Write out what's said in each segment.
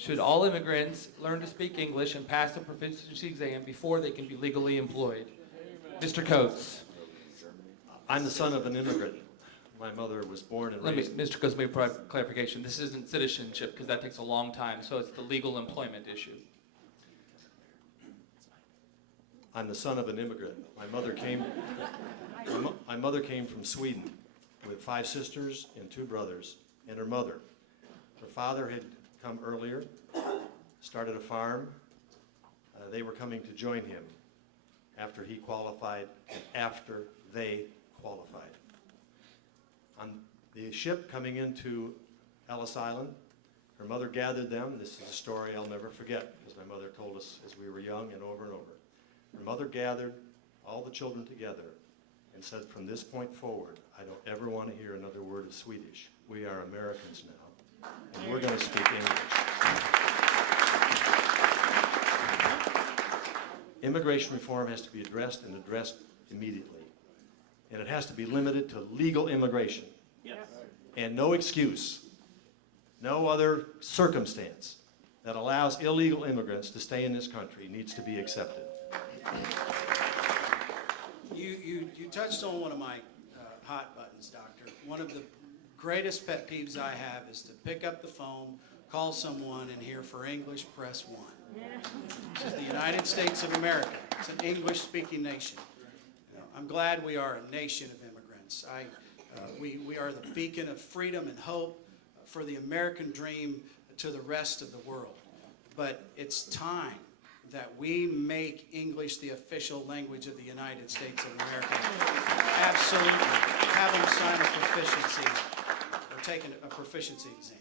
Should all immigrants learn to speak English and pass the proficiency exam before they can be legally employed? Mr. Coates. I'm the son of an immigrant. My mother was born and raised. Mr. Coates, maybe provide clarification. This isn't citizenship because that takes a long time, so it's the legal employment issue. I'm the son of an immigrant. My mother came from Sweden with 5 sisters and 2 brothers and her mother. Her father had come earlier, started a farm. They were coming to join him after he qualified and after they qualified. On the ship coming into Ellis Island, her mother gathered them. This is a story I'll never forget because my mother told us as we were young and over and over. Her mother gathered all the children together and said, from this point forward, I don't ever want to hear another word of Swedish. We are Americans now, and we're going to speak English. Immigration reform has to be addressed and addressed immediately. And it has to be limited to legal immigration. Yes. And no excuse, no other circumstance that allows illegal immigrants to stay in this country needs to be accepted. You touched on one of my hot buttons, Doctor. One of the greatest pet peeves I have is to pick up the phone, call someone, and hear for English, press 1. This is the United States of America. It's an English-speaking nation. I'm glad we are a nation of immigrants. We are the beacon of freedom and hope for the American dream to the rest of the world. But it's time that we make English the official language of the United States of America. Absolutely. Have them sign a proficiency or take a proficiency exam.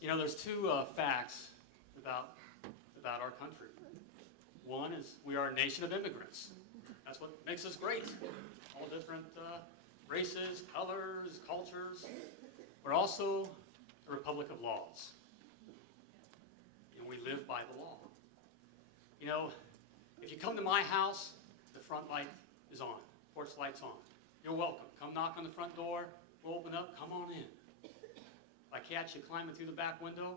You know, there's 2 facts about our country. One is we are a nation of immigrants. That's what makes us great. All different races, colors, cultures. We're also a republic of laws. And we live by the law. You know, if you come to my house, the front light is on, porch light's on. You're welcome. Come knock on the front door. We'll open up. Come on in. If I catch you climbing through the back window,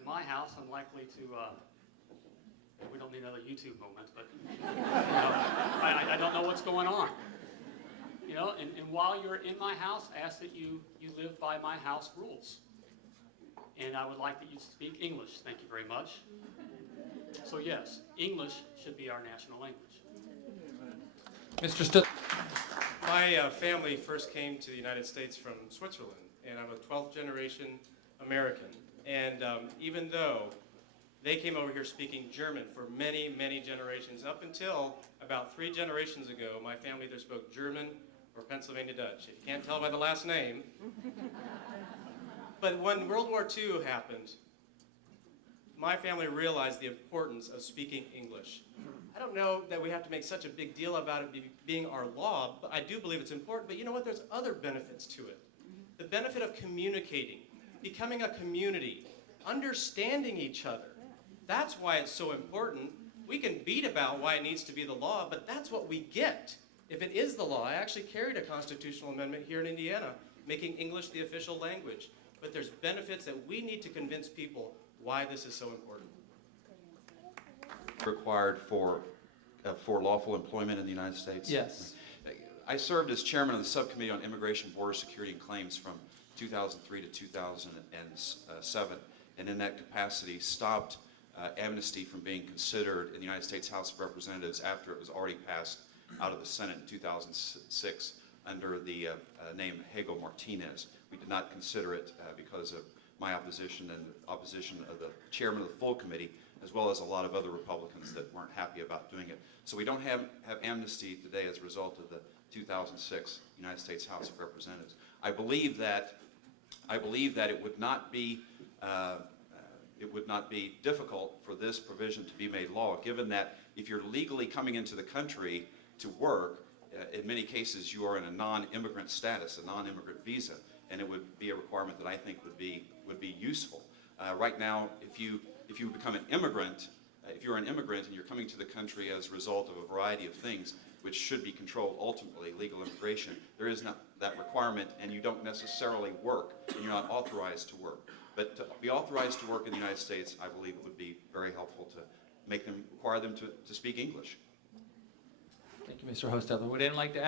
in my house, I'm likely to, we don't need another YouTube moment, but you know, I don't know what's going on. You know, and while you're in my house, I ask that you live by my house rules. And I would like that you speak English. Thank you very much. So yes, English should be our national language. Mr. Still. My family first came to the United States from Switzerland, and I'm a 12th generation American. And even though they came over here speaking German for many, many generations, up until about 3 generations ago, my family either spoke German or Pennsylvania Dutch. If you can't tell by the last name. But when World War II happened, my family realized the importance of speaking English. I don't know that we have to make such a big deal about it being our law, but I do believe it's important. But you know what? There's other benefits to it. The benefit of communicating, becoming a community, understanding each other. That's why it's so important. We can beat about why it needs to be the law, but that's what we get if it is the law. I actually carried a constitutional amendment here in Indiana, making English the official language. But there's benefits that we need to convince people why this is so important. Required for lawful employment in the United States? Yes. I served as chairman of the subcommittee on immigration, border security, and claims from 2003 to 2007, and in that capacity stopped amnesty from being considered in the United States House of Representatives after it was already passed out of the Senate in 2006 under the name Hagel-Martinez. We did not consider it because of my opposition and the opposition of the chairman of the full committee, as well as a lot of other Republicans that weren't happy about doing it. So we don't have amnesty today as a result of the 2006 United States House of Representatives. I believe that it would not be difficult for this provision to be made law, given that if you're legally coming into the country to work, in many cases you are in a non-immigrant status, a non-immigrant visa, and it would be a requirement that I think would be useful. Right now, if you become an immigrant, if you're an immigrant and you're coming to the country as a result of a variety of things, which should be controlled ultimately, legal immigration, there is not that requirement, and you don't necessarily work, and you're not authorized to work. But to be authorized to work in the United States, I believe it would be very helpful to require them to speak English. Thank you, Mr. Hostetler. Would anyone like to